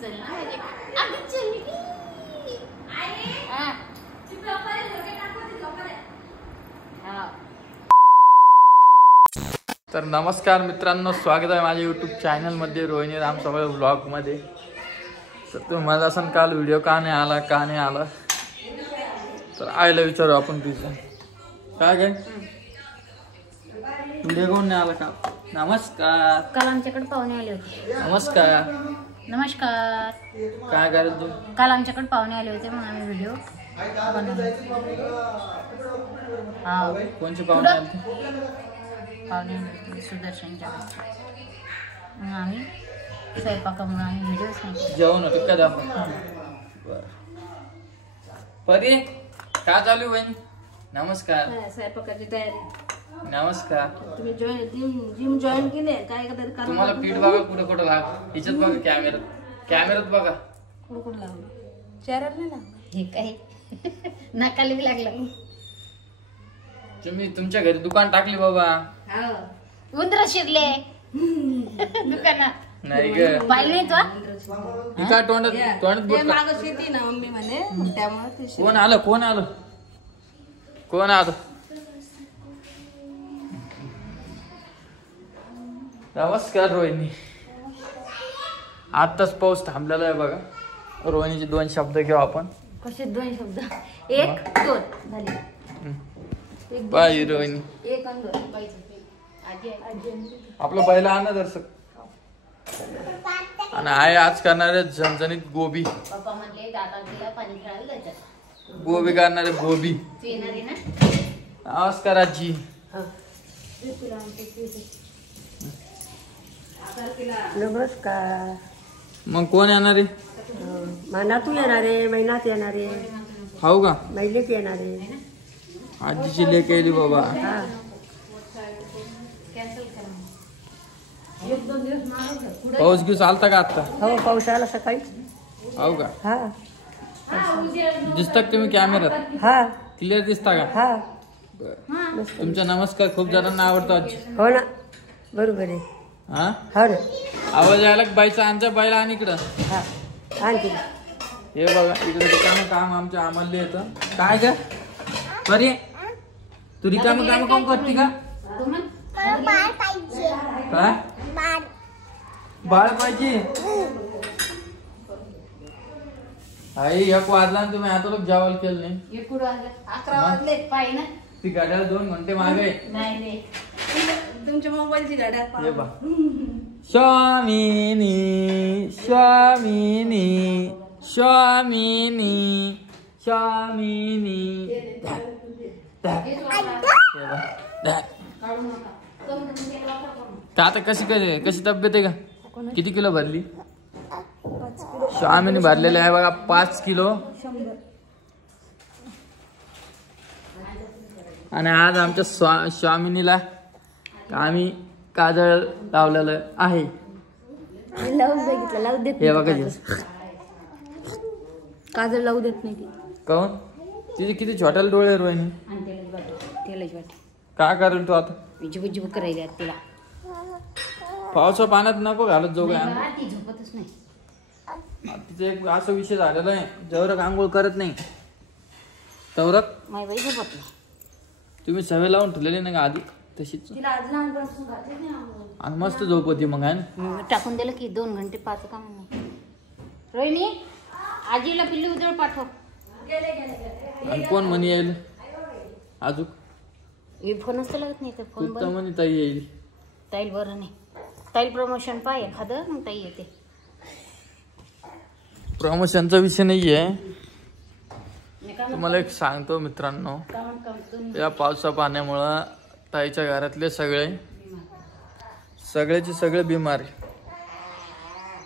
चल ना अगं चल तर नमस्कार मित्रांनो, स्वागत आहे माझ्या यूट्यूब चॅनलमध्ये रोहिणी राम सगळे व्लॉगमध्ये. तर तुम्हाला असं काल व्हिडिओ का नाही आला तर आईला विचारू आपण तुझं काय व्हिडिओ कोण नाही आला का. नमस्कार. काल आमच्याकडे पाहुणे आले होते. नमस्कार. नमस्कार. काय करत तू. काल आमच्याकडे पाहुणे आले होते म्हणून आम्ही व्हिडिओ बनवला. हा कोणचे पाहुणे आले. पाहुणे सुदर्शनच्या मग आम्ही स्वयंपाकामुळे आम्ही व्हिडिओ सांगितले. जेवण होतं का दाखव. परी काय चालू बहीण. नमस्कार. स्वयंपाकाची तयारी. नमस्कार. तुम्ही जिम जॉईन केले काय का. तुम्हाला पीठ बघा कुठं लाग. हिच्यात बघा कॅमेऱ्यात बघा. कुठं लावलं चेहऱ्यात नाही लावलं. हे काय नाकाला बी लागलं. तुम्ही तुमच्या घरी दुकान टाकली बाबा. उंदर शिरले दुकानात. नाही ग पाहिजे तो काय तोंडात माग शेती ना मम्मी म्हणे त्यामुळे कोण आलं. नमस्कार रोहिणी. आताच पाऊस थांबलेला आहे बघा. रोहिणीचे 2 शब्द घेऊ आपण. कसे 2 शब्द. 1 2 झाले. बाई रोहिणी. 1 आणि 2 बाईचं. आपलं पहिला आणा दर्शक. आणि आई आज करणारे झणझणीत गोबी. पप्पा म्हणले दादाला पाणी खेळायला जायचं. गोबी करणारे गोबी. तू येणार आहे ना. नमस्कार आजी. नमस्कार. मग कोण येणार आहे. नातू येणार आहे. महिनात येणार आहे. हाऊ का. महिलेच येणार आहे. आजीची लेक येली बाबा. पाऊस घेऊ चालता का आता. हो पाऊस आला सकाळी. हाऊ का. हा दिसता का तुम्ही कॅमेऱ्यात. हा क्लिअर दिसता का. हा तुमचा नमस्कार खूप जणांना आवडतो आजी. हो ना बरोबर आहे. हा हो ना. आवाज यायला बाईचा आमच्या बाईला आणि इकडं. हा आणखी हे बघा इकडे रिकामं काम आमच्या आम्हाला येतं. काय ग बरी तू रिकामं काम करते का. काय बाळ पाहिजे. आई 1 वाजला आणि तुम्ही आता लोक जेवायला केलं नाही. 11 वाजले पाय ना. ती गाड्याला 2 घंटे मागे. नाही तुमच्या मोबाईलची गाड्या. हे बा स्वामिनी स्वामिनी स्वामिनी स्वामिनी. आता कशी तब्येत आहे का. किती किलो भरली. स्वामीने भरलेले आहे बघा 5 किलो. आणि आज आमच्या स्वामिनीला आम्ही काजळ लावलेलं आहे. लावून बघितलं लावू देत. हे बघा काजळ लावू देत नाही ती. काऊन तिथे किती छोट्याला डोळे रोहिणी. तेलाची वाटी काय करेल तू आता. जिबू करायला तिला. पावसा पाण्यात नको घालत जाऊ काय. ती झोपतच नाही. तिचा एक असा विषय झालेला आहे. जवरक आंघोळ करत नाही तवरक माय बाई झोपत नाही. तुम्ही सवय लावून ठेवलेली नाही का आधी तशीच. तिला आज लहानपणापासून घातली नाही. आणि मस्त झोप होती मग आहे. टाकून दिलं की 2 घंटे पाच काम नाही. रोहिणी आजीला पिल्लू उदळ पाठव. आणि कोण म्हणी येईल अजून. फोनच तर लागत नाही तर फोन तू तर म्हणी ताई येईल. ताईल बरं नाही. ताईल प्रमोशन पाय एखादं मग ताई येते. प्रमोशनचा विषय नाही आहे. तुम्हाला एक सांगतो मित्रांनो. या पावसा पाण्यामुळं ताईच्या घरातले सगळ्याची सगळे बिमार.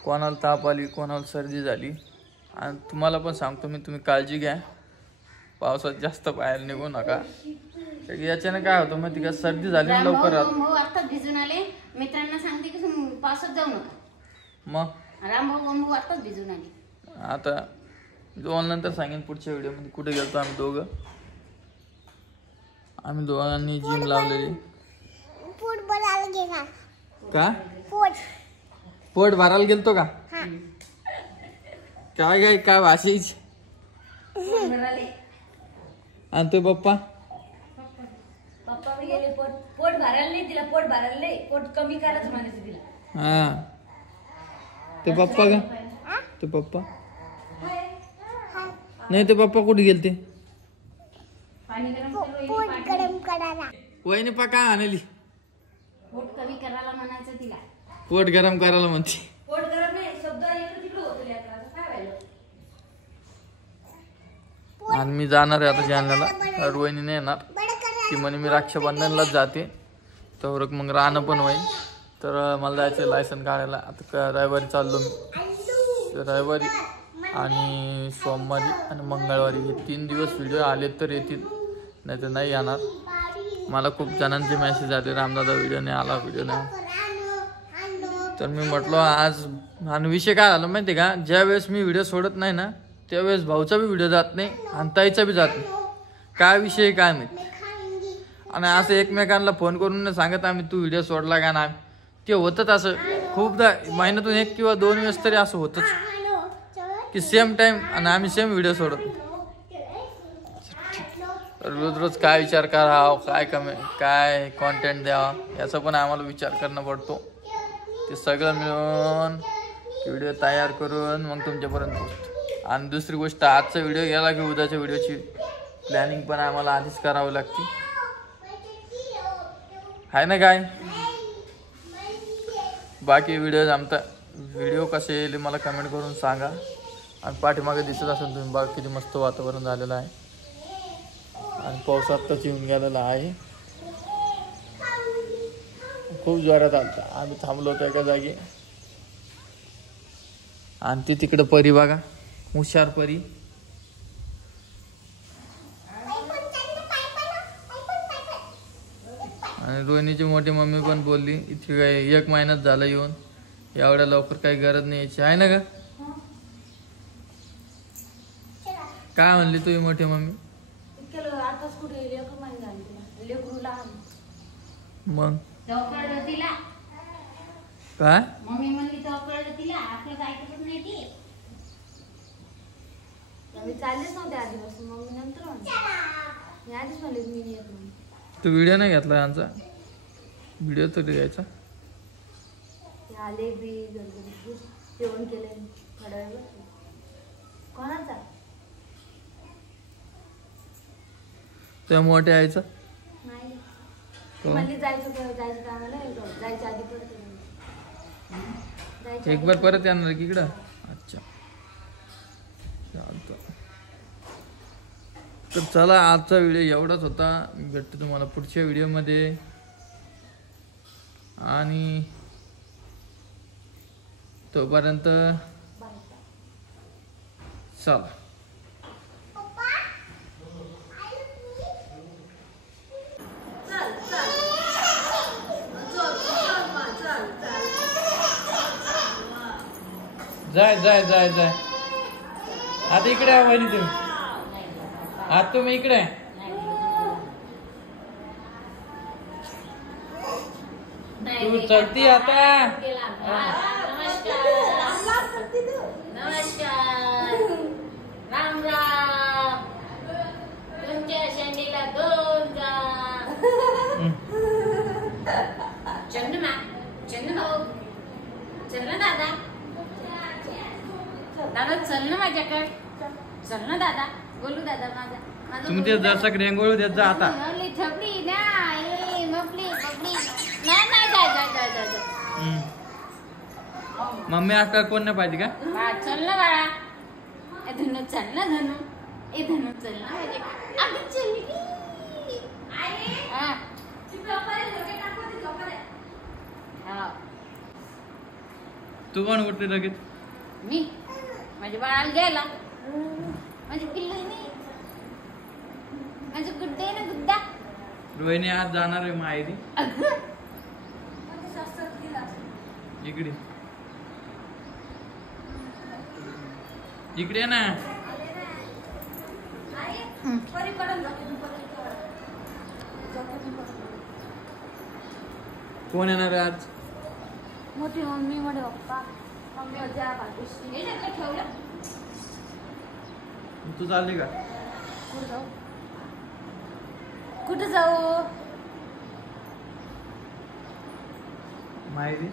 कोणाला ताप आली कोणाला सर्दी झाली. आणि तुम्हाला पण सांगतो मी तुम्ही काळजी घ्या. पावसात जास्त बाहेर निघू नका. याच्याने काय होतं माहिती का सर्दी झाली लवकर. आत्ताच भिजून आले. मित्रांना सांगते की पावसात जाऊ नका. मग रामभाऊ आत्ताच भिजून आले. आता नंतर सांगेन पुढच्या व्हिडिओमध्ये कुठे गेलतो आम्ही दोघांनी जिम लावलेली. का पोट भरायला गेलतो का. काय काय भाषेच आणि तो पप्पा पप्पा मी गेले पोट भरायला नाही तिला, पोट भरायला नाही, पोट कमी करायचं म्हणायचं तिला. हा ते पप्पा का ते पप्पा नाही ते पप्पा कुठे गेलते पाणी गरम करायला वहिनी पा काय आणली पोट कमी करायला म्हणायचं तिला. पोट गरम करायला म्हणते. पोट गरम नाही, शब्द इकडे तिकडे होतो लेकराचा, काय व्हायलं. आणि मी जाणार आहे आता जालन्याला. रोहिणी नाही येणार ती म्हणे मी रक्षाबंधनलाच जाते तर मग राहणं पण होईल. तर मला जायचं लायसन काढायला. आता रविवारी चाललो मी. रविवारी आणि सोमवारी आणि मंगळवारी हे 3 दिवस व्हिडिओ आले तर येतील, नाही तर नाही येणार. मला खूप जणांचे मेसेज आले रामदादा व्हिडिओ नाही आला, व्हिडिओ नाही. तर मी म्हटलो आज. आणि विषय काय झाला माहिती का, ज्या वेळेस मी व्हिडिओ सोडत नाही ना त्यावेळेस भाऊचा बी व्हिडिओ जात नाही आणि ताईचा बी जात नाही. काय विषय काय माहिती. आणि असं एकमेकांना फोन करून सांगत आम्ही तू व्हिडिओ सोडला का ना, ते होतच असं खूपदा महिन्यातून 1 किंवा 2 वेळेस तरी असं होतच की सेम टाइम आणि आम्ही सेम व्हिडिओ सोडत. रोज रोज काय विचार करावा, काय कमी काय कॉन्टेंट द्यावा याचा पण आम्हाला विचार करणं पडतो. ते सगळं मिळून व्हिडिओ तयार करून मग तुमच्यापर्यंत पोहोचतो. आणि दुसरी गोष्ट आजचा व्हिडिओ गेला की उद्याच्या व्हिडिओची प्लॅनिंग पण आम्हाला आधीच करावी लागते, आहे ना काय. बाकी व्हिडिओ कसे येईल मला कमेंट करून सांगा. आणि पाठीमागे दिसत असेल तुम्ही बघा किती मस्त वातावरण झालेलं आहे. आणि पाऊस आत्ताच येऊन गेलेला आहे. खूप जोरात आलता. आम्ही थांबलो होतो एका जागी. आणि ती तिकडं परी बघा, हुशार परी. आणि रोहिणीची मोठी मम्मी पण बोलली इथे काय 1 महिन्यात झाला येऊन, एवढ्या लवकर काही गरज नाही यायची, आहे ना का. काय म्हणली तुझी मोठी मम्मी. आताच कुठे लेकरू माहिती झाली तिला, लेकरू लहान. मग कळलं तिला. काय मम्मी म्हणली तेव्हा कळलं तिला, आपलं ऐकतच नाही ती. मी चाललेच नव्हते आधीपासून, मग मी नंतर म्हणते. मी आधीच म्हणले मी येत म्हणून. तू व्हिडिओ नाही घेतला यांचा, व्हिडिओ तरी घ्यायचा. ते आले बी गडबडीत जेवण केले थोड्या वेळ. कोणाचा त्या मोठ्या आईचा नाही म्हणली जायचं टायमाला जायच्या आधी परत जायच्या एक बार परत येणार की इकडं. अच्छा चालतं. तर चला आजचा व्हिडिओ एवढाच होता. भेटतो तुम्हाला पुढच्या व्हिडिओमध्ये. आणि तोपर्यंत चला. जाय जाय जाय जाय. आता इकडे आहे वहिनी तुम्ही. आता तुम्ही इकडे आहे. तू चलती आता. नमस्कार. राम राम. तुमच्या शेंडीला 2 जा. चल ना भाऊ, चल ना दादा. दादा चल ना माझ्याकडे, चल ना दादा. बोलू दादा माझा तुम्ही ते जसं रेंगोळ देत जा आता. थपडी नाही मपली पपडी नाही नाही जाय. मम्मी आता कोण नाही पाहिजे का. चल ना बाळा. ए धनु चल ना धनु. ए धनु चल ना माझ्याकडे. अगं चल की. हा तू कोण उठली लगेच. मी माझ्या बाळाला घ्यायला. माझी पिल्लू नाही, माझं गुड्डे ना गुड्डा. रोहिणी आज जाणार आहे माहेरी. इकडे इकडे ना. कोण येणार आहे आज. मोठी मम्मी मोठे पप्पा मम्मी ठेवलं तू चालली का? कुठं जाऊ? कुठं जाऊ? माहिती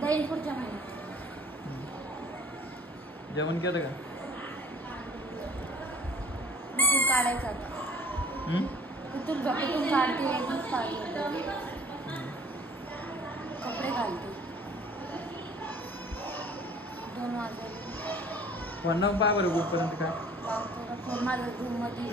जाईल पुढच्या महिन्यात. जेवण केलं का? कुठून काढायचं आता? कुठून काढते, दूध काढते, कपडे घालते. 2 वाजले. वन्ना पाय बरं कुठपर्यंत काय? माझ्या रूम मध्ये